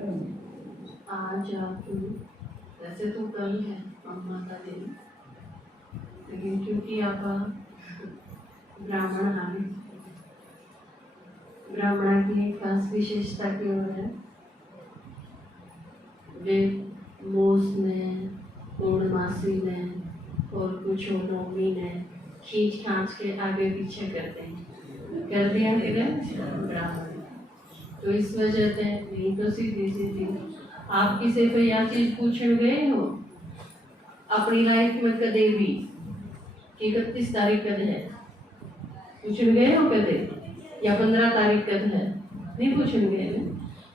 आज आप वैसे तो कल है अम्मा का दिन, लेकिन क्योंकि आप ब्राह्मण आने, ब्राह्मण की एक खास विशेषता की ओर है। वे मोस में, पूर्णमासी में और कुछ नौमी में खींच खांच के आगे पीछे करते हैं। कर दिया कि ब्राह्मण। तो इस वजह से नहीं तो सीधी सीधी आप किसी को यह चीज पूछने गए हो अपनी लाइफ में कदे भी कि 31 तारीख कद है, पूछने गए हो कदे, या 15 तारीख कद है, नहीं पूछने गए ना।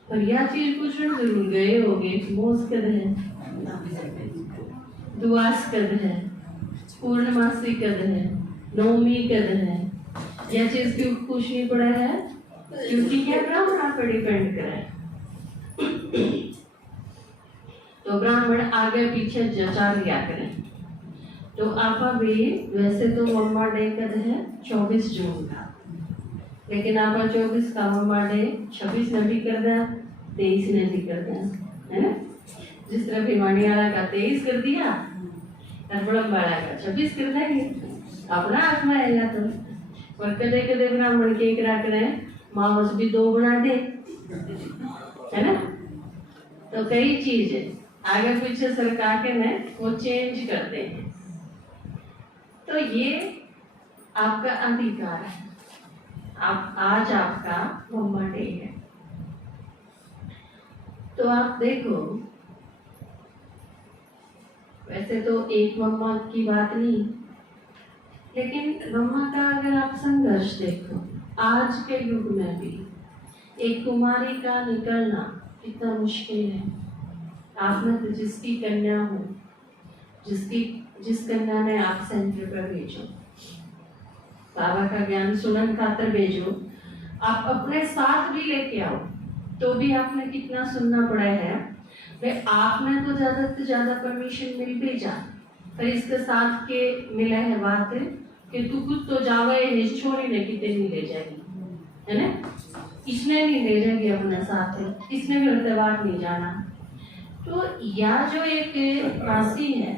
पर यह चीज पूछने जरूर गए होगे, मोस कद है, दुआस कद है, पूर्णमासी कद है, नौमी कद है। यह चीज क्यों पूछनी पड़ा है? क्योंकि यह ब्राह्मण पर डिपेंड करे। तो ब्राह्मण आगे पीछे जचा लिया करें। तो आपा भी वैसे तो मम्मा डे कद है 24 जून का, लेकिन आपा 24 का मम्मा डे 26 ने भी कर दिया, 23 ने भी कर दिया, है ना। जिस तरह भिवानी वाला का 23 कर दिया, नरबड़म वाला का 26 कर देंगे, अपना हाथ में आएगा। तो और कदे कदे ब्राह्मण के करा करें मावस भी 2 बना दे, है ना। तो कई चीजें आगे पीछे सरकार के में वो चेंज करते हैं। तो ये आपका अधिकार है। आप आज आपका मम्मा डे है, तो आप देखो, वैसे तो एक मम्मा की बात नहीं, लेकिन मम्मा का अगर आप संघर्ष देखो, आज के युग में भी एक कुमारी का निकलना कितना मुश्किल है। आपने तो जिसकी कन्या हो, जिस कन्या ने आप सेंटर पर भेजो, बाबा का ज्ञान सुनन खातर भेजो, आप अपने साथ भी लेके आओ, तो भी आपने कितना सुनना पड़ा है। वे आपने तो ज्यादा से ज्यादा परमिशन मिल भी जा, पर इसके साथ के मिला है बात कि तू खुद तो जावे, छोड़ी ने कितने नहीं ले जाएगी, है ना। इसने नहीं ले जाएगी अपने साथ, इसने भी त्योहार नहीं जाना। तो यह जो एक राशि है,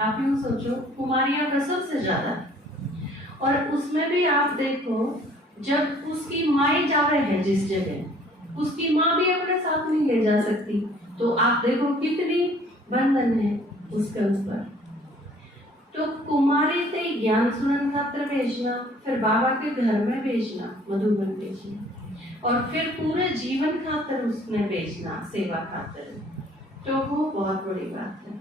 आप यूं सोचो, कुमारियां का सबसे ज्यादा, और उसमें भी आप देखो जब उसकी माई जावे है जिस जगह, उसकी माँ भी अपने साथ नहीं ले जा सकती, तो आप देखो कितनी बंधन है उसके ऊपर। तो कुमारी से ज्ञान सुनन खातर भेजना, फिर बाबा के घर में भेजना, मधुबन भेजना, और फिर पूरे जीवन खातर उसने भेजना, सेवा खातर, तो वो बहुत बड़ी बात है।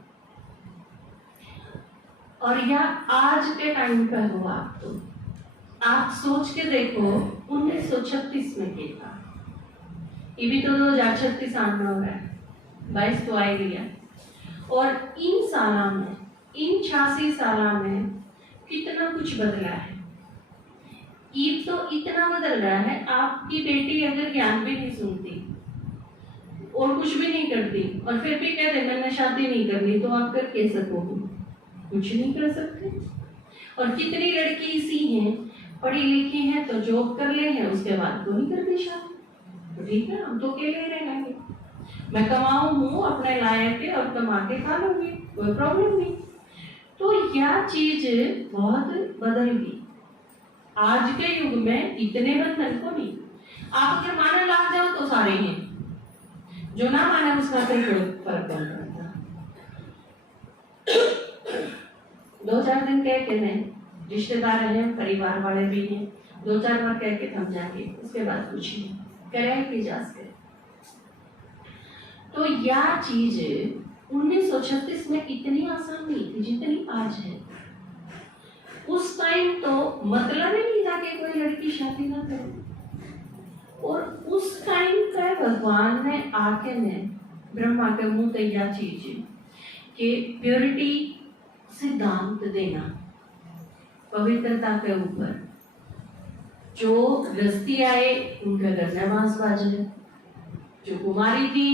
और यह आज के टाइम पर हुआ। तो आप सोच के देखो 1936 में क्या था, ये भी तो 2036 आने हो रहा है, 22 तो आ गया। और इन सालों में, इन 86 सालों में कितना कुछ बदला है। ये तो इतना बदल रहा है, आपकी बेटी अगर ज्ञान भी नहीं सुनती और कुछ भी नहीं करती, और फिर भी कह दे मैंने शादी नहीं करनी, तो आप कर के सकोगे? कुछ नहीं कर सकते। और कितनी लड़की इसी हैं, पढ़ी लिखी हैं तो जॉब कर ले हैं, उसके बाद तो नहीं करती शादी, तो ठीक है हम तो अकेले रहेंगे, मैं कमाऊं हूँ अपने लायक और कमा के खा लूंगी, कोई प्रॉब्लम नहीं। तो यह चीज बहुत बदल गई। आज के युग में इतने बंधन को नहीं, आप अगर माने लग जाओ तो सारे हैं, जो ना माने उसका कोई फर्क नहीं पड़ता। 2-4 दिन कह के नहीं, रिश्तेदार हैं, परिवार वाले भी हैं, 2-4 बार कह के थम जाएंगे, उसके बाद कुछ नहीं करे कि जा सके। तो यह चीज 1936 में इतनी आसान नहीं थी जितनी आज है। उस टाइम तो मतलब ही नहीं था कि कोई लड़की शादी ना करे, और उस टाइम का भगवान ने आके ने ब्रह्मा के मुंह से यह चीज कि प्योरिटी सिद्धांत देना, पवित्रता के ऊपर। जो गृहस्थी आए उनके घर में बांस बाजे, जो कुमारी थी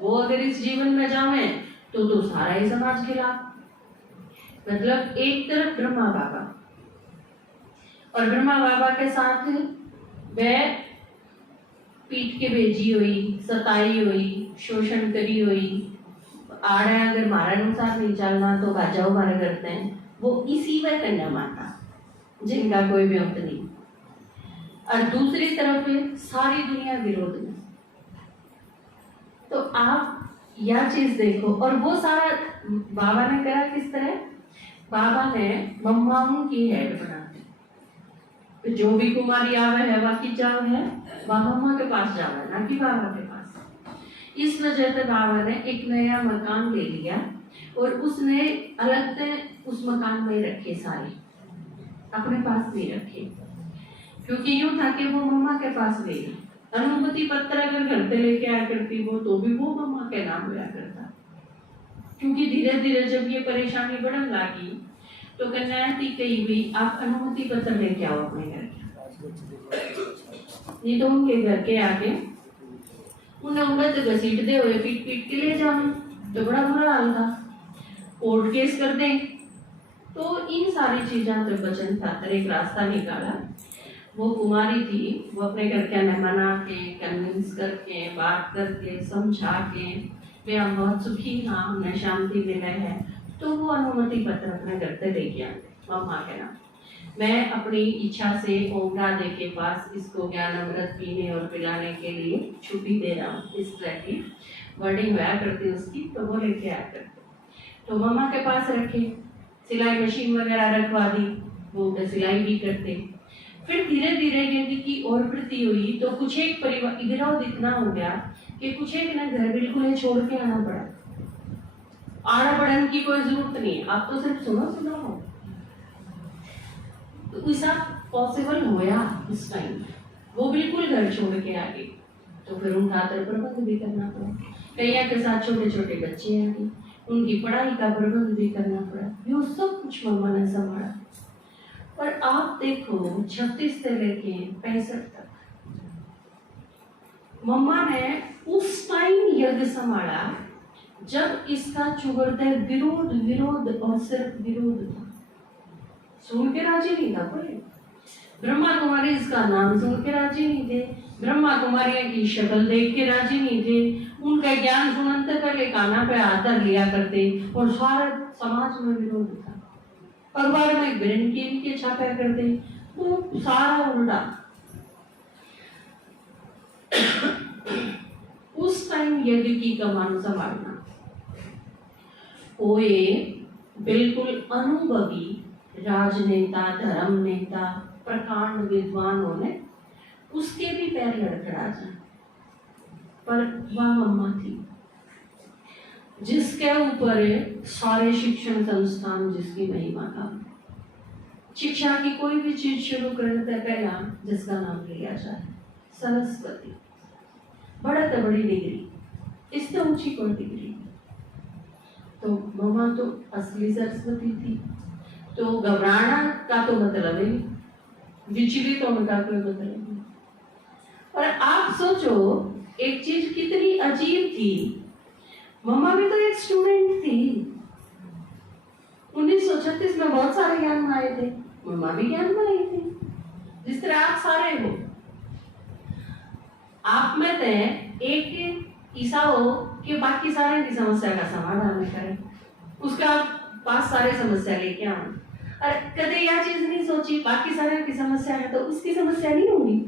वो अगर इस जीवन में जावे तो सारा ही समाज खिलाफ। मतलब एक तरफ ब्रह्मा बाबा, और ब्रह्मा बाबा के साथ वे पीट के भेजी हुई, सताई हुई, शोषण करी हुई, आड़े अगर मारे अनुसार नहीं चलना तो गाजाओ मारे करते हैं, वो इसी वह कन्या माता जिनका कोई भी अंत नहीं। और दूसरी तरफ सारी दुनिया विरोध में। तो आप यह चीज देखो, और वो सारा बाबा ने करा किस तरह? बाबा ने मम्माओं की हेड बना दी, तो जो भी कुमारी आवे है बाकी जाओ है वह मम्मा के पास जावे, ना कि बाबा के पास। इस वजह से बाबा ने एक नया मकान ले लिया और उसने अलग से उस मकान में रखे, सारे अपने पास नहीं रखे, क्योंकि यूं था कि वो मम्मा के पास ले गई। अनुमति पत्र अगर घर पे लेके आया करती वो, तो भी वो मम्मा के नाम लिया करता, क्योंकि धीरे धीरे जब ये परेशानी बढ़ने लगी तो कन्याएं थी कही भी आप अनुमति पत्र लेके आओ अपने घर के। ये तो उनके घर के आगे उन्हें उंगल से घसीटते हुए पीट पीट के ले जाओ, तो बड़ा बुरा हाल था, कोर्ट केस कर दें। तो इन सारी चीजों से बचन खातर एक रास्ता निकाला। वो कुमारी थी, वो अपने घर के मना के, कन्विंस करके, बात करके, समझा के, वे हम बहुत सुखी हैं, हमें शांति मिले है, तो वो अनुमति पत्र अपने घर पे लेके आते मम्मा के नाम। मैं अपनी इच्छा से ओम राधे के पास इसको ज्ञान अमृत पीने और पिलाने के लिए छुट्टी दे रहा हूँ, इस तरह की वर्डिंग हुआ करती उसकी, तो वो लेके आया करते। तो मम्मा के पास रखे, सिलाई मशीन वगैरह रखवा दी, वो सिलाई भी करते। फिर धीरे धीरे यदि की और वृद्धि हुई तो कुछ एक परिवार विरोध इतना हो गया कि कुछ एक ना घर बिल्कुल छोड़ के आना पड़ा। आड़ा बढ़न की कोई जरूरत नहीं है, आप तो सिर्फ सुनो सुनो हो। तो ऐसा पॉसिबल होया उस टाइम, वो बिल्कुल घर छोड़ के आ गई। तो फिर उनका प्रबंध भी करना पड़ा, कईया के साथ छोटे छोटे बच्चे आ गए, उनकी पढ़ाई का प्रबंध भी करना पड़ा, ये सब कुछ मम्मा ने संभाला। पर आप देखो 36 से लेके 65 तक मम्मा ने उस टाइम यज्ञ संभाला जब इसका चुगड़ते विरोध विरोध और सिर्फ विरोध था, सुन के राजी नहीं था कोई। ब्रह्मा कुमारी इसका नाम सुन के राजी नहीं थे, ब्रह्मा कुमारियां की शक्ल देख के राजी नहीं थे, उनका ज्ञान सुनते पहले काना पे आदर लिया करते, और सारे समाज में विरोध था। परिवार में बिरन के छापा करते, वो सारा उल्टा। उस टाइम यज्ञ की कमान संभालना, कोई बिल्कुल अनुभवी राजनेता, धर्म नेता, प्रकांड विद्वानों ने उसके भी पैर लड़खड़ा जाए, पर वह मम्मा थी जिसके ऊपर सारे शिक्षण संस्थान जिसकी महिमा था। शिक्षा की कोई भी चीज शुरू करने से पहला जिसका नाम लिया जाए सरस्वती, बड़ा तो बड़ी डिग्री, इससे ऊंची कोई डिग्री। तो मम्मा तो असली सरस्वती थी, तो घबराना का तो मतलब है, विचलित होने का कोई मतलब नहीं। और आप सोचो एक चीज कितनी अजीब थी, मम्मा भी तो एक स्टूडेंट थी। 1936 में बहुत सारे ज्ञान में आए थे, मम्मा भी ज्ञान में आई थी, जिस तरह आप सारे हो। आप में से एक ईसा हो कि बाकी सारे की समस्या का समाधान करें, उसका पास सारे समस्या लेके आओ। और कदे यह चीज नहीं सोची बाकी सारे की समस्या है तो उसकी समस्या नहीं होगी,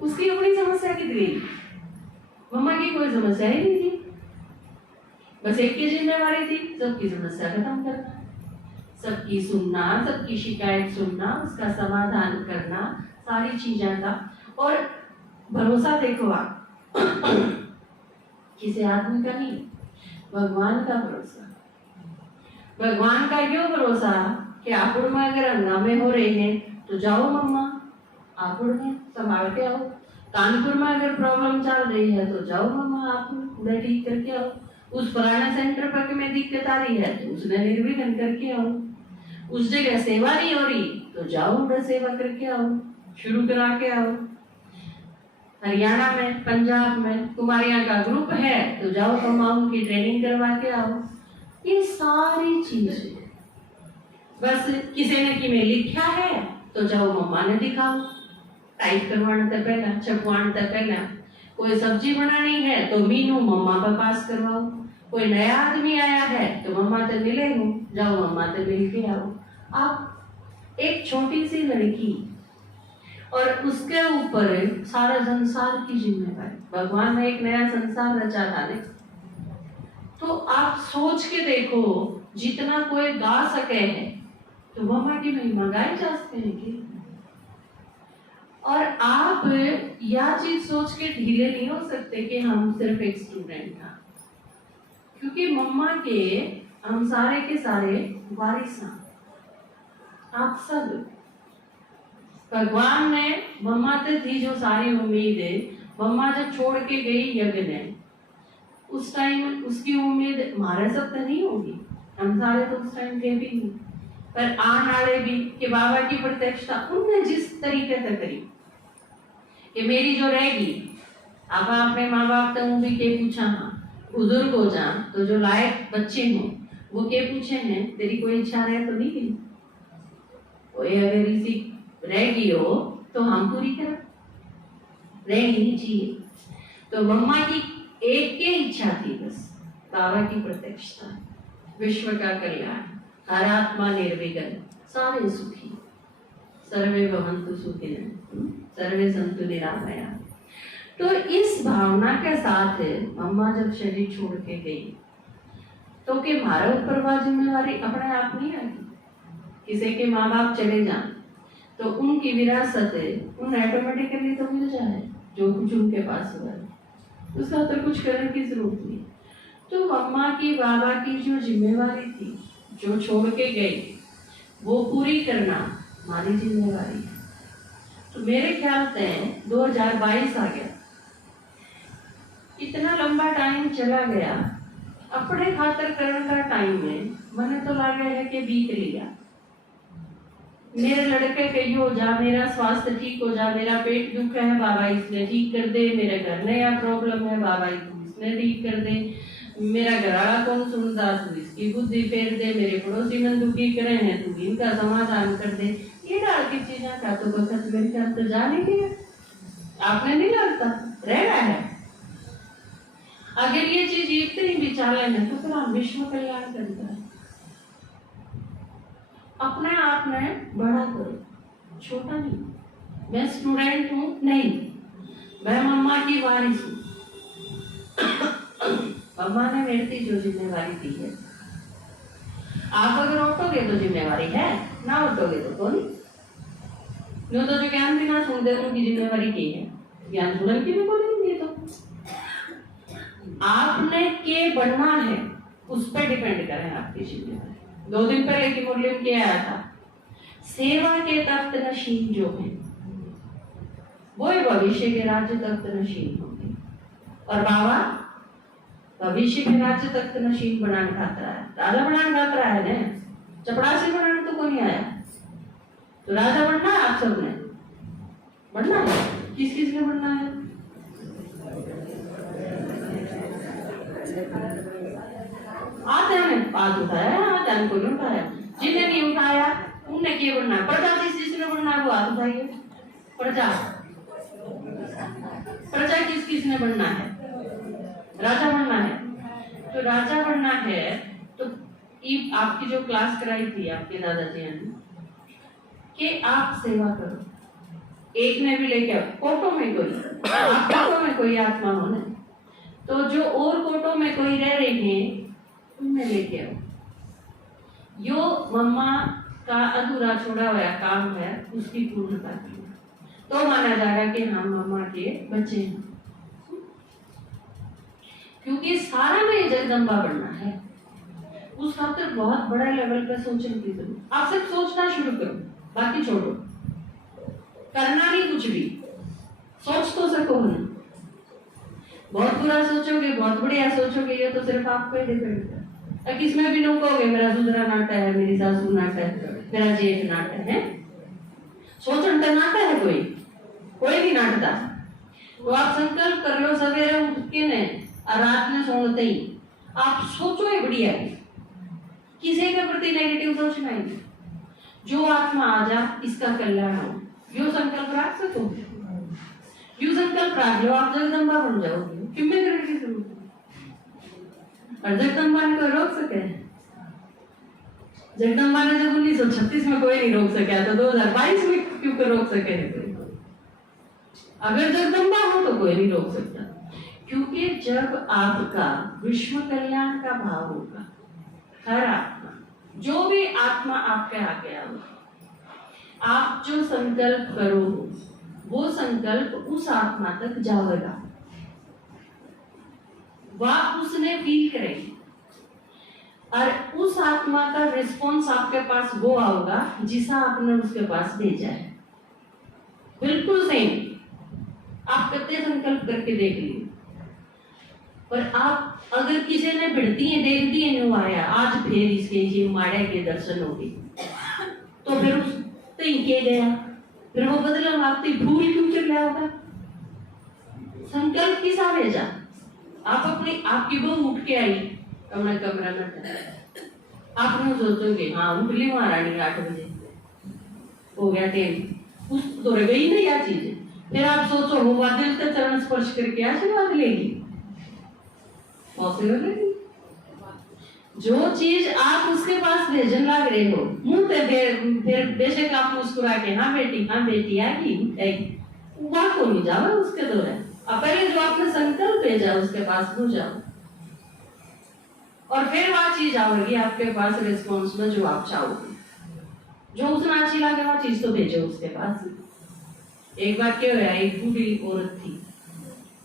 उसकी अपनी समस्या कितनी, मम्मा की कोई समस्या ही नहीं थी, बस एक की जिम्मेवारी थी सबकी समस्या खत्म करना, सबकी सुनना, सबकी शिकायत सुनना, उसका समाधान करना, सारी चीजें का। और भरोसा देखो आप किसी आदमी का नहीं, भगवान का भरोसा। भगवान का क्यों भरोसा कि आपुड़ में अगर हंगामे हो रहे हैं तो जाओ मम्मा आपुड़ में संभाल के आओ, कानपुर में अगर प्रॉब्लम चल रही है तो जाओ मम्मा आपुड़ में ठीक करके आओ, उस पुराने सेंटर पर में दिक्कत आ रही है तो उसने निर्विघ्न करके आओ, उस जगह सेवा नहीं हो रही तो जाओ उधर सेवा करके आओ, शुरू करा के आओ। हरियाणा में, पंजाब में कुमारियां का ग्रुप है तो जाओ मम्माओं की ट्रेनिंग करवा के आओ। ये सारी चीजें बस किसी ने कि में लिखा है तो जाओ मम्मा ने दिखाओ, टाइप करवाने तो पहला, छपवाने तो पहला। कोई सब्जी बनानी है तो मीनू मम्मा पर पास करवाओ। कोई नया आदमी आया है तो मम्मा तो मिले हो, जाओ मम्मा तो मिल के आओ। आप एक छोटी सी लड़की और उसके ऊपर सारा संसार की जिम्मेदारी। भगवान ने एक नया संसार रचा था ने, तो आप सोच के देखो, जितना कोई गा सके है तो मम्मा की महिमा गाई जा सकते हैं कि? और आप यह चीज सोच के ढीले नहीं हो सकते कि हम सिर्फ एक स्टूडेंट था, क्योंकि मम्मा के हम सारे के सारे वारिस हैं। आप सब, भगवान ने मम्मा से थी जो सारी उम्मीद है। मम्मा जब छोड़ के गई यज्ञ ने, उस टाइम उसकी उम्मीद हमारे सब तो नहीं होगी, हम सारे तो उस टाइम थे भी नहीं, पर आने वाले भी कि बाबा की प्रत्यक्षता उनने जिस तरीके से करी कि मेरी जो रहेगी। अब अपने माँ बाप तो भी के पूछा, हाँ बुजुर्ग हो जा तो जो लायक बच्चे हों वो के पूछे हैं तेरी कोई इच्छा रहे तो नहीं की, कोई अगर इसी रहेगी हो तो हम पूरी करें, रहेगी नहीं चाहिए। तो मम्मा की एक ही इच्छा थी बस, बाबा की प्रत्यक्षता, विश्व का कल्याण, हर आत्मा निर्विघ्न, सारे सुखी, सर्वे भवन्तु सुखिनः, सर्वे सन्तु निरामया। तो इस भावना के साथ मम्मा जब शरीर छोड़ के गई तो कि हमारे ऊपर वह जिम्मेवारी अपने आप नहीं आएगी। किसी के माँ बाप चले जाए तो उनकी विरासत उन्हें ऑटोमेटिकली तो मिल जाए जो कुछ उनके पास हुआ है, उसका तो कुछ करने की जरूरत नहीं। तो मम्मा की बाबा की जो जिम्मेवारी थी जो छोड़ के गई वो पूरी करना हमारी जिम्मेवारी है। तो मेरे ख्याल से 2022 आ गया, इतना लंबा टाइम चला गया, अपने खातर करने का टाइम है। मैंने तो लगा है कि बीत लिया, मेरे लड़के कही हो जा, मेरा स्वास्थ्य ठीक हो जा, मेरा पेट दुख है बाबा इसने ठीक कर दे, मेरे घर नया प्रॉब्लम है बाबा इसने ठीक कर दे, मेरा घराड़ा कौन सुनता तू इसकी बुद्धि फेर दे, मेरे पड़ोसी मन दुखी करे हैं तू इनका समाधान कर दे। ये डाल की चीजें का तो बखत मेरे ख्याल तो जा नहीं दिया, आपने नहीं लगता रह रहा है। अगर ये चीज इतनी विचार है तो फिर विश्व कल्याण करता है। अपने आप में बड़ा करो, छोटा नहीं। मैं स्टूडेंट हूँ नहीं, मैं मम्मा की वारिस हूँ। मम्मा ने मेरे से जो जिम्मेवारी दी है, आप अगर उठोगे तो जिम्मेवारी है, ना उठोगे तो कौन। यूँ तो जो ज्ञान भी ना सुनते उनकी जिम्मेवारी की है, ज्ञान सुनने की भी बोलेंगे। तो आपने के बढ़ना है उस पर डिपेंड करें आपकी जिम्मेवारी। 2 दिन पहले की मुरली में क्या आया था, सेवा के तख्त नशीन जो है वो भविष्य के राज्य तख्त नशीन होंगे। और बाबा भविष्य के राज्य तख्त नशीन बनाने खातर है, राजा बनाने खातर है ना, चपड़ासी बनाने तो कोई नहीं आया। तो राजा बनना है, आप सबने बनना है। किस किस ने बनना है? आते हाथ उठाया, आते को नहीं उठाया, जिन्हें नहीं उठाया उनने क्या बनना है? प्रजा जिसने बनना है वो हाथ उठाइए। प्रजा, प्रजा किस किस ने बनना है? राजा बनना है। तो राजा बनना है तो आपकी जो क्लास कराई थी आपके दादाजी ने कि आप सेवा करो, एक ने भी लेके आओ, कोटों में कोई, आप कोटों में कोई आत्मा हो ना, तो जो और कोटों में कोई रह रहे हैं उनमें लेके आओ। यो मम्मा का अधूरा छोड़ा हुआ काम है उसकी पूर्णता की, तो माना जाएगा कि हम मम्मा के बच्चे हैं। क्योंकि सारा में जगदम्बा बनना है, उस खातिर बहुत बड़ा लेवल पे सोचने की जरूरत। आप सिर्फ सोचना शुरू करो, बाकी छोड़ो, करना नहीं कुछ भी, सोच तो सको ना। बहुत बुरा सोचोगे, बहुत बढ़िया सोचोगे, ये तो सिर्फ आप पे डिपेंड है। किसमें भी लोग कहोगे मेरा दूसरा नाटा है, मेरी सासू नाटा है, मेरा जेठ नाटा है, सोचन तो नाटा है कोई भी नाटता। तो आप संकल्प कर लो सवेरे उठ के ने और रात में सोते ही आप सोचो ये बढ़िया है, किसी के प्रति नेगेटिव सोचना ही। जो आत्मा आ जा इसका कल्याण हो, यो संकल्प रख सको, यो संकल्प रख लो, आप जगदम्बा बन जाओगे। क्यों में करने की जरूरत है? और जगदम्बा ने कोई रोक सके? जगदम्बा ने जब 1936 में कोई नहीं रोक सका, तो 2022 में क्यों कर रोक सके? अगर जगदम्बा हो तो कोई नहीं रोक सकता, क्योंकि जब आपका विश्व कल्याण का भाव होगा, हर आत्मा, जो भी आत्मा आपके आगे आओ, आप जो संकल्प करो वो संकल्प उस आत्मा तक जाएगा, वह उसने फील करेगी और उस आत्मा का रिस्पॉन्स आपके पास वो आएगा जिसा आपने उसके पास भेजा है। बिल्कुल सेम। आप कितने संकल्प करके देख लीजिए, पर आप अगर किसी ने भिड़ती है देख दी है आया आज फिर इसके ये माड़ा के दर्शन हो गए, तो फिर उस के गया, फिर वो बदला आपकी भूल क्यों चल रहा होगा? संकल्प किसा भेजा? आप अपनी आपकी बहू उठ के आई अपना कमरा में, आपने सोचोगे हाँ उठ ली महारानी 8 बजे हो गया टाइम, उस तो रह गई ना यह चीज। फिर आप सोचो होगा दिल से चरण स्पर्श करके आशीर्वाद लेगी, पॉसिबल है? जो चीज आप उसके पास भेजन लग रहे हो मुंह पे, फिर बेशक आप मुस्कुरा के हाँ बेटी आएगी, वहां को नहीं जाओ उसके दौरे। अब पहले जो आपने संकल्प भेजा उसके पास वो जाओ, और फिर वह चीज आएगी आपके पास रिस्पॉन्स में जो आप चाहोगे। जो उसने अच्छी लगे वह चीज तो भेजो उसके पास। एक बार क्या हुआ, एक बूढ़ी औरत थी,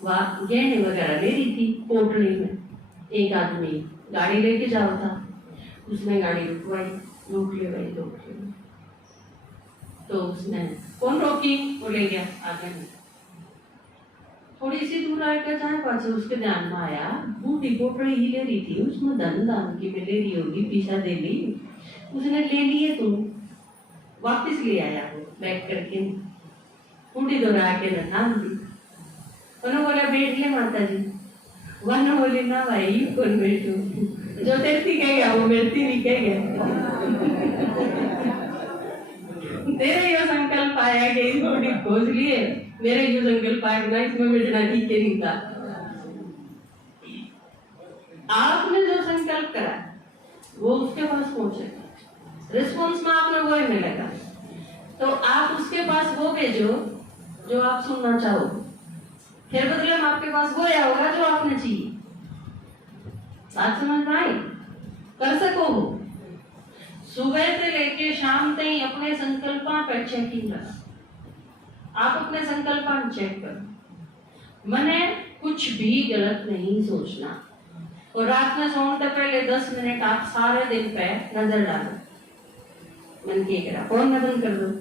वह गहने वगैरह ले रही थी कोटड़ी में, एक आदमी गाड़ी लेके जाओ था, उसने गाड़ी रुकवाई, रोक ले भाई रोक ले, तो उसने कौन रोकी, वो ले गया आगे में। थोड़ी सी दूर आकर जाए पास उसके ध्यान में आया बूढ़ी कोटड़ी ही ले रही थी, उसमें धन दान की में ले रही होगी, पीछा दे ली, उसने ले लिए, तो वापिस ले आया वो बैठ करके, बूढ़ी दोहरा के रखा दी। उन्होंने बोला बैठ ले माता जी, वन बोली ना भाई कौन बैठू, जो तेरती कह गया वो मेरती नहीं कह गया। तेरे यो संकल्प आया कि इस बूढ़ी खोज लिए, मेरे यो संकल्प आया ना इसमें बैठना ठीक है नहीं था। आपने जो संकल्प करा वो उसके पास पहुंचेगा, रिस्पॉन्स में आपने वो ही मिलेगा, तो आप उसके पास वो भेजो जो आप सुनना चाहो, फिर बदले में आपके पास वो आया होगा जो आपने चाहिए। बात समझ में आई? कर सको हो सुबह से लेके शाम तक अपने संकल्पों पर चेकिंग रखा, आप अपने संकल्पों चेक करो, मैंने कुछ भी गलत नहीं सोचना, और रात में सोने से पहले 10 मिनट आप सारे दिन पे नजर डालो, मन के करा फोन में बंद कर दो,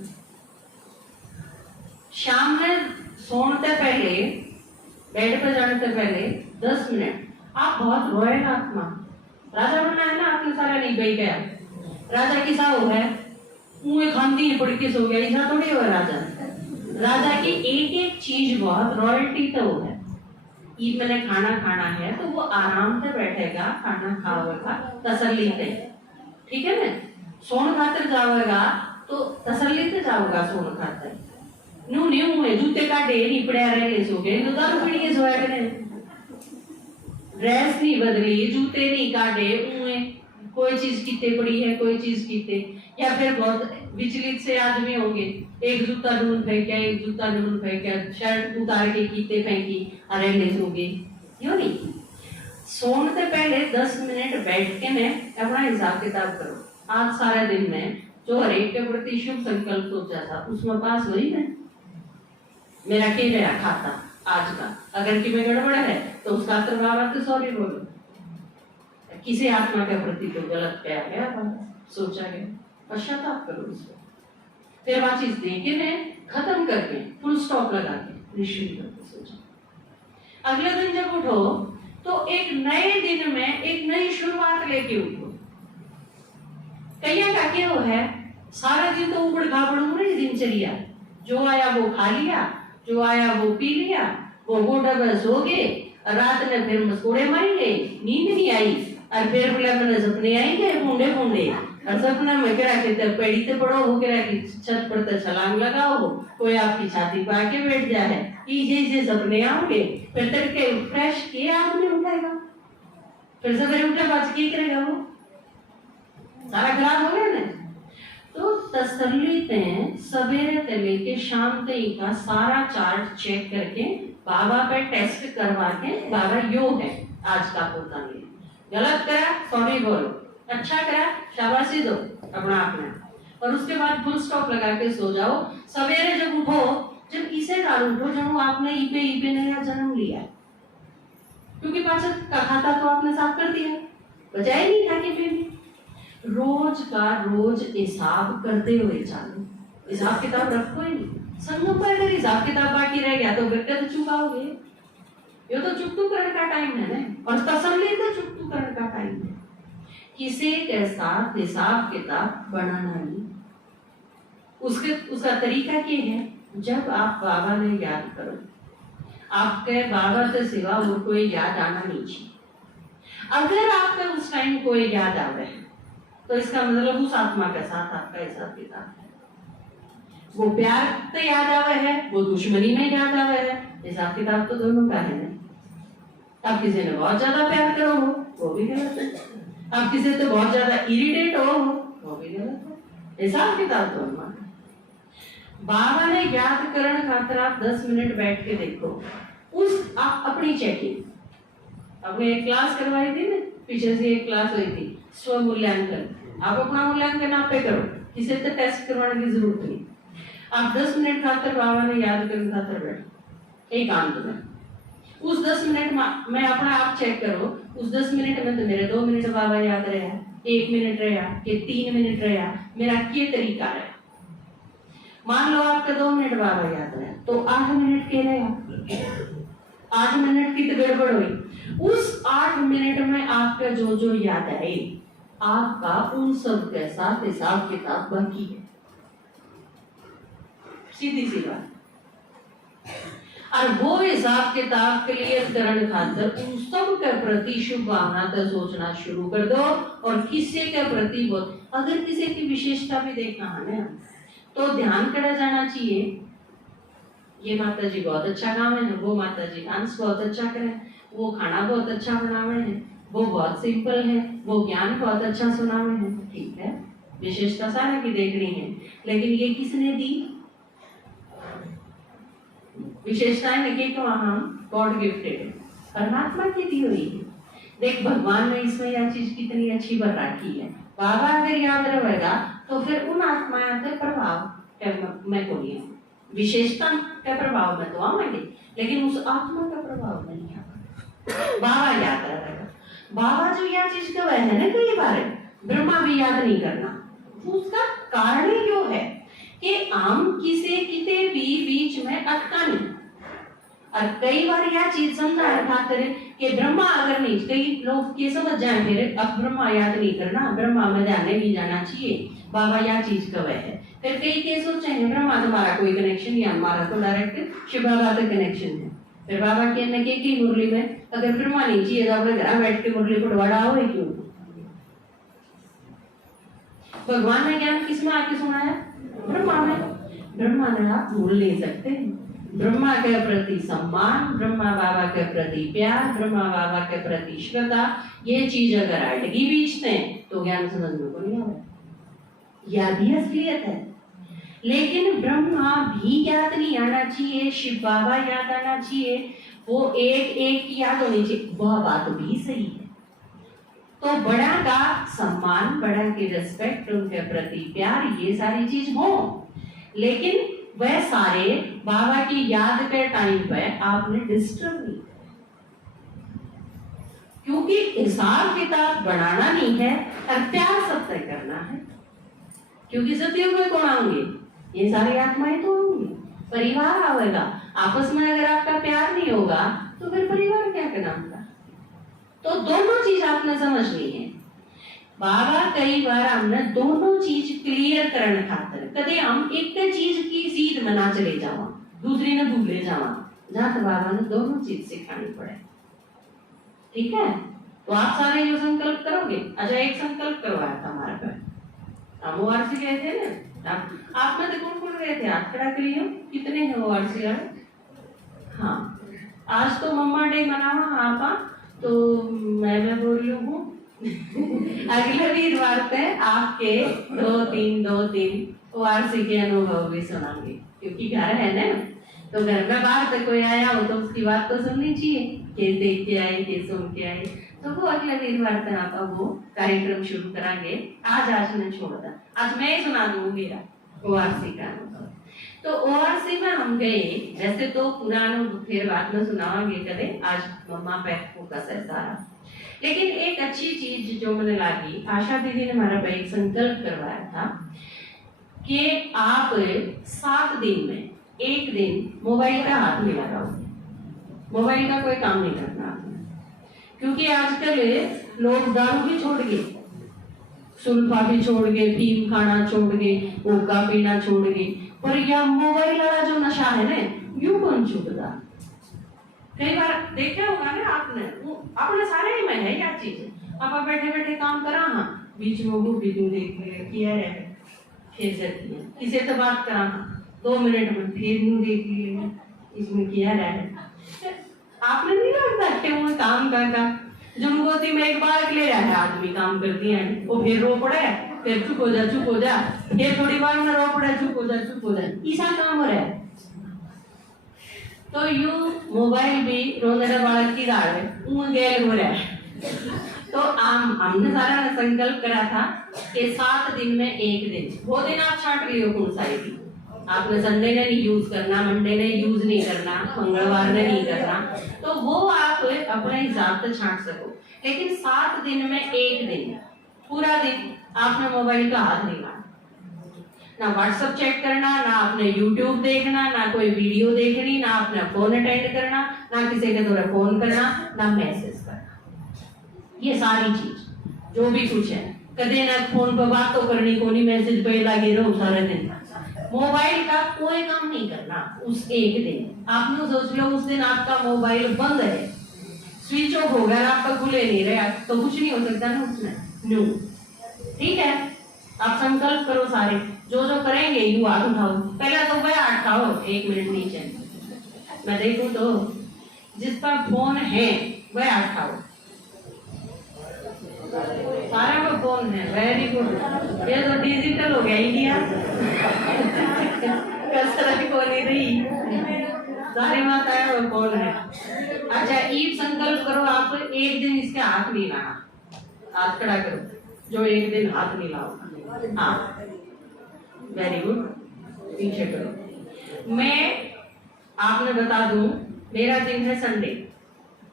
शाम में सोने से पहले बेड पर जाने से पहले 10 मिनट आप बहुत रोए आत्मा, राजा बनना है ना आपने, सारा नहीं बह गया, राजा किसा हो है मुंह खांदी पड़ के सो गया, ऐसा थोड़ी हो राजा। राजा की एक एक चीज बहुत रॉयल्टी तो है, ईद मैंने खाना खाना है तो वो आराम से बैठेगा, खाना खाएगा तसल्ली से, ठीक है ना, सोन खातर जाओगा तो तसल्ली से जाओगा सोन खातर, न्यू न्यू है जूते काटे नहीं पड़े रहे सो गए तो दारू पीड़िए सोया करे, ड्रेस नहीं बदली, जूते नहीं काटे, कोई चीज कीते पड़ी है, कोई चीज कीते, या फिर बहुत विचलित से आदमी होंगे, एक जूता ढूंढ फेंका, एक जूता ढूंढ फेंका, शर्ट उतार के कीते फेंकी, अरे ले सोगे, क्यों नहीं? सोने से पहले 10 मिनट बैठ के मैं अपना हिसाब किताब करो, आज सारे दिन में जो हर एक के प्रति शुभ संकल्प सोचा था उसमें पास हुई है, मेरा क्या गया खाता आज का, अगर कि में गड़बड़ है तो उसका बाबा तो सॉरी बोलो, किसी आत्मा के प्रति तो गलत कहा गया था, सोचा गया, पश्चाताप करो उसको, फिर वह चीज देखे मैं खत्म करके फुल स्टॉप लगा के रिसीव करके सोचा। अगले दिन जब उठो तो एक नए दिन में एक नई शुरुआत लेके उठो। कईया का क्या है, सारा दिन तो उबड़ खाबड़ हो रही दिनचर्या, जो आया वो खा लिया, जो आया वो पी लिया, वो गोटा बस हो गए, रात में फिर मस्कोड़े मारेंगे, नींद नहीं आई, और फिर बोला मैंने सपने आएंगे बूंदे बूंदे, और सपना में करा के पेड़ी ते पड़ो हो करा कि छत पर ते छलांग लगाओ, कोई आपकी छाती पर आके बैठ जाए, ये सपने आओगे, फिर तड़के फ्रेश किए आपने उठाएगा, फिर सवेरे उठे बाद क्या करेगा वो, सारा खराब हो गया ना। तो तसल्ली ते सवेरे ते लेके शाम तक का सारा चार्ट चेक करके बाबा पे टेस्ट करवा के, बाबा यो है आज का पोता में, गलत करा सॉरी बोलो, अच्छा करा शाबाशी दो अपना आपने, और उसके बाद फुल स्टॉप लगा के सो जाओ। सवेरे जब उठो, जब इसे डाल उठो जब आपने इपे नया जन्म लिया, क्योंकि पाचक का खाता तो आपने साफ कर दिया, बचाए नहीं था कि फिर रोज का रोज हिसाब करते हुए चलो, हिसाब किताब रखो ही नहीं। संगम पर अगर हिसाब किताब बाकी रह गया तो फिर तो चुकाओगे, ये तो चुकतू करने का टाइम है ना, और तसल्ली तो चुकतू करने का टाइम है। किसी के साथ हिसाब किताब बनाना नहीं, उसका तरीका क्या है, जब आप बाबा ने याद करो, आपके बाबा से सिवा और कोई याद आना नहीं चाहिए। अगर आपके उस टाइम कोई याद आवे तो इसका मतलब उस आत्मा के साथ आपका हिसाब किताब है। वो प्यार तो याद आवे है, वो दुश्मनी में याद आवे है, हिसाब किताब तो दोनों का है ना। आप किसी ने बहुत ज्यादा प्यार करो हो वो भी गलत है, आप किसी से बहुत ज्यादा इरिटेट हो वो भी गलत है, हिसाब किताब दोनों है। बाबा ने याद करने खातिर आप 10 मिनट बैठ के देखो, उस आप अपनी चेकिंग, आपने एक क्लास करवाई थी ना, पीछे से एक क्लास हुई थी स्व मूल्यांकन, आप अपना मूल्यांकन आप पे करो, किसी से टेस्ट करवाने की जरूरत नहीं। आप 10 मिनट खातिर बाबा ने याद करने खातिर बैठो एकांत में, उस 10 मिनट में अपना आप चेक करो, उस 10 मिनट में तो मेरे 2 मिनट बाबा याद रहा, 1 मिनट रहा कि 3 मिनट रहा, मेरा क्या तरीका रहा। मान लो आपका 2 मिनट बाबा याद रहा तो 8 मिनट के रहा, 8 मिनट की तो गड़बड़ हुई, उस 8 मिनट में आपका जो जो याद आए, आपका उन सब के साथ हिसाब किताब बाकी है, सीधी सी बात। और वो हिसाब किताब क्लियर करने खातिर उन सब के प्रति शुभ भावना तो सोचना शुरू कर दो, और किसी के प्रति बहुत, अगर किसी की विशेषता भी देखना है ना तो ध्यान करा जाना चाहिए, ये माता जी बहुत अच्छा काम है, वो माता जी डांस बहुत अच्छा करे, वो खाना बहुत अच्छा बनावे है, वो बहुत सिंपल है, वो ज्ञान बहुत अच्छा सुनावे है, ठीक है विशेषता सारा की देख रही है, लेकिन ये किसने दी विशेषताएं, लगे तो वहां गॉड गिफ्टेड परमात्मा की दी हुई है। देख भगवान ने इसमें यह चीज कितनी अच्छी बन रखी है, बाबा अगर याद रहेगा तो फिर उन आत्माओं के प्रभाव में को नहीं, विशेषता का प्रभाव में तो आएंगे लेकिन उस आत्मा का प्रभाव नहीं आएगा, बाबा याद रहेगा। बाबा जो यह चीज का है ना कई बार ब्रह्मा भी याद नहीं करना, उसका कारण क्यों है कि हम किसी किते भी बीच में अटका नहीं, और कई बार यह चीज समझा खातिर कि ब्रह्मा अगर नहीं, कई लोग ये समझ जाए फिर अब ब्रह्मा याद नहीं करना, ब्रह्मा में ध्यान नहीं जाना चाहिए, बाबा यह चीज कब है। फिर कई के सोचे हैं ब्रह्मा तुम्हारा कोई कनेक्शन नहीं, हमारा तो डायरेक्ट शिव बाबा का कनेक्शन है। फिर बाबा कहने के की मुरली में अगर ब्रह्मा नहीं चाहिए तो अपने घर बैठ के मुरली पढ़वाड़ा हो क्यों। भगवान ने ज्ञान किसमें आके सुना है, ब्रह्मा में। ब्रह्मा ने आप भूल नहीं सकते, ब्रह्मा के प्रति सम्मान, ब्रह्मा बाबा के प्रति प्यार, ब्रह्मा बाबा के प्रति श्रद्धा, ये चीज अगर अटकी बीच में तो ज्ञान समझने को नहीं आएगा, यह भी असलियत है। लेकिन ब्रह्मा भी याद नहीं आना चाहिए, शिव बाबा याद आना चाहिए, वो एक एक की याद होनी चाहिए, वह बात भी सही है। तो बड़ा का सम्मान, बड़ा की रिस्पेक्ट, उनके प्रति प्यार, ये सारी चीज हो, लेकिन वह सारे बाबा की याद के टाइम पे आपने डिस्टर्ब नहीं, क्योंकि हिसाब किताब बनाना नहीं है और प्यार सत्य करना है, क्योंकि सत्यों में कौन आएंगे, ये सारी आत्माएं तो आएंगी, परिवार आएगा, आपस में अगर आपका प्यार नहीं होगा तो फिर परिवार क्या नाम का। तो दोनों चीज आपने समझनी है। बाबा कई बार हमने दोनों चीज क्लियर करने खातिर कदे हम एक चीज की सीध में ना चले जावा, दूसरी ने भूले जावा, जहां तक बाबा ने दोनों चीज सिखानी पड़े, ठीक है। तो आप सारे जो संकल्प करोगे, अच्छा एक संकल्प करवाया था हमारे पर हम ओआरसी गए थे ना, आप में तो कौन कौन गए थे? हाथ खड़ा करियो, कितने हैं ओआरसी वाले? हाँ, आज तो मम्मा डे मनावा आपा, तो मैं बोल रही हूँ अगले वीरवार पे आपके दो तीन ओआरसी के अनुभव भी सुनाऊंगी, क्योंकि घर है ना, तो घर में बाहर से कोई आया हो तो उसकी बात तो सुननी चाहिए, के देख के आए, के सुन के आए। तो वो अगले वीरवार तक आपका वो कार्यक्रम शुरू कराएंगे। आज ने छोड़ दा, आज मैं ही सुना दूंगी मेरा ओआरसी का अनुभव। तो ओआरसी में हम गए, वैसे तो पुराना फिर बाद में सुनावांगे कदे, आज मम्मा पे फोकस है सारा। लेकिन एक अच्छी चीज जो मुझे लगी, आशा दीदी ने हमारा एक संकल्प करवाया था कि आप 7 दिन में 1 दिन मोबाइल का हाथ नहीं लगाओ, मोबाइल का कोई काम नहीं करना आपने, क्योंकि आजकल लोग दारू भी छोड़ गए, सुल्फा भी छोड़ गए, फीम खाना छोड़ गए, हुक्का पीना छोड़ गए, पर यह मोबाइल वाला जो नशा है ना, यूं कौन छूटता? कई बार देखा होगा ना आपने, वो अपने सारे ही में है क्या चीज, आप बैठे बैठे काम करा, हाँ बीच में वो वीडियो देख किया है, फिर जाती है किसी से बात करा, 2 मिनट में फिर न्यू देख लिए, इसमें किया रहे। आपने नहीं लगता कि वो काम करता जुमगोती में एक बार ले रहा है आदमी, काम कर दिया है, वो फिर रो पड़े, फिर चुप हो जा, फिर थोड़ी बार में रो पड़े, चुप हो जा, ऐसा काम हो रहा है। तो यू मोबाइल भी रोने बालक की दाड़ है, गैल हो रहा है। तो हमने सारा संकल्प करा था कि 7 दिन में 1 दिन, वो दिन आप छाट रही हो कौन सा भी, आपने संडे ने नहीं यूज करना, मंडे ने यूज नहीं करना, मंगलवार ने नहीं करना, तो वो आप अपने हिसाब से छांट सको। लेकिन 7 दिन में 1 दिन, पूरा दिन आपने मोबाइल का हाथ नहीं लाना, ना व्हाट्सएप चेक करना, ना आपने यूट्यूब देखना, ना कोई वीडियो देखनी, ना आपने फोन अटेंड करना, ना किसी के द्वारा फोन करना, ना मैसेज करना। ये सारी चीज जो भी कुछ है, कदे ना फोन पर बात तो करनी, कोनी मैसेज पे लगे रहो सारे दिन, मोबाइल का कोई काम नहीं करना उस 1 दिन। आपने सोच लो उस दिन आपका मोबाइल बंद है, स्विच ऑफ हो गया, आपका खुले नहीं रहा, तो कुछ नहीं हो सकता ना उसमें, न्यू। ठीक है, आप संकल्प करो सारे, जो जो करेंगे यू हाथ उठाओ, पहले तो वह हाथ उठाओ 1 मिनट नीचे, मैं देखूं तो जिसका फोन है वह हाथ उठाओ, सारा को फोन है, वेरी गुड, ये तो डिजिटल हो गया इंडिया, कसरत को नहीं रही, सारे माता है वो फोन है। अच्छा, ईद संकल्प करो आप 1 दिन इसके हाथ नहीं लाना, हाथ खड़ा करो, जो 1 दिन हाथ नहीं लाओ, हाँ वेरी गुड, पीछे करो। मैं आपने बता दूं, मेरा दिन है संडे,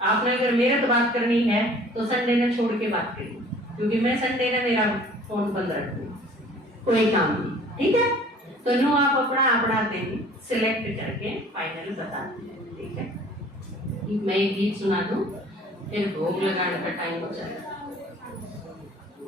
आपने अगर मेरे तो बात करनी है तो संडे ने छोड़ के बात करिए, क्योंकि मैं संडे ने मेरा फोन बंद रखूंगी, कोई काम नहीं। ठीक है, तो नो आप अपना दिन सिलेक्ट करके फाइनल बता दीजिए। ठीक है, मैं एक गीत सुना दूं, फिर भोग लगाने का टाइम हो जाएगा।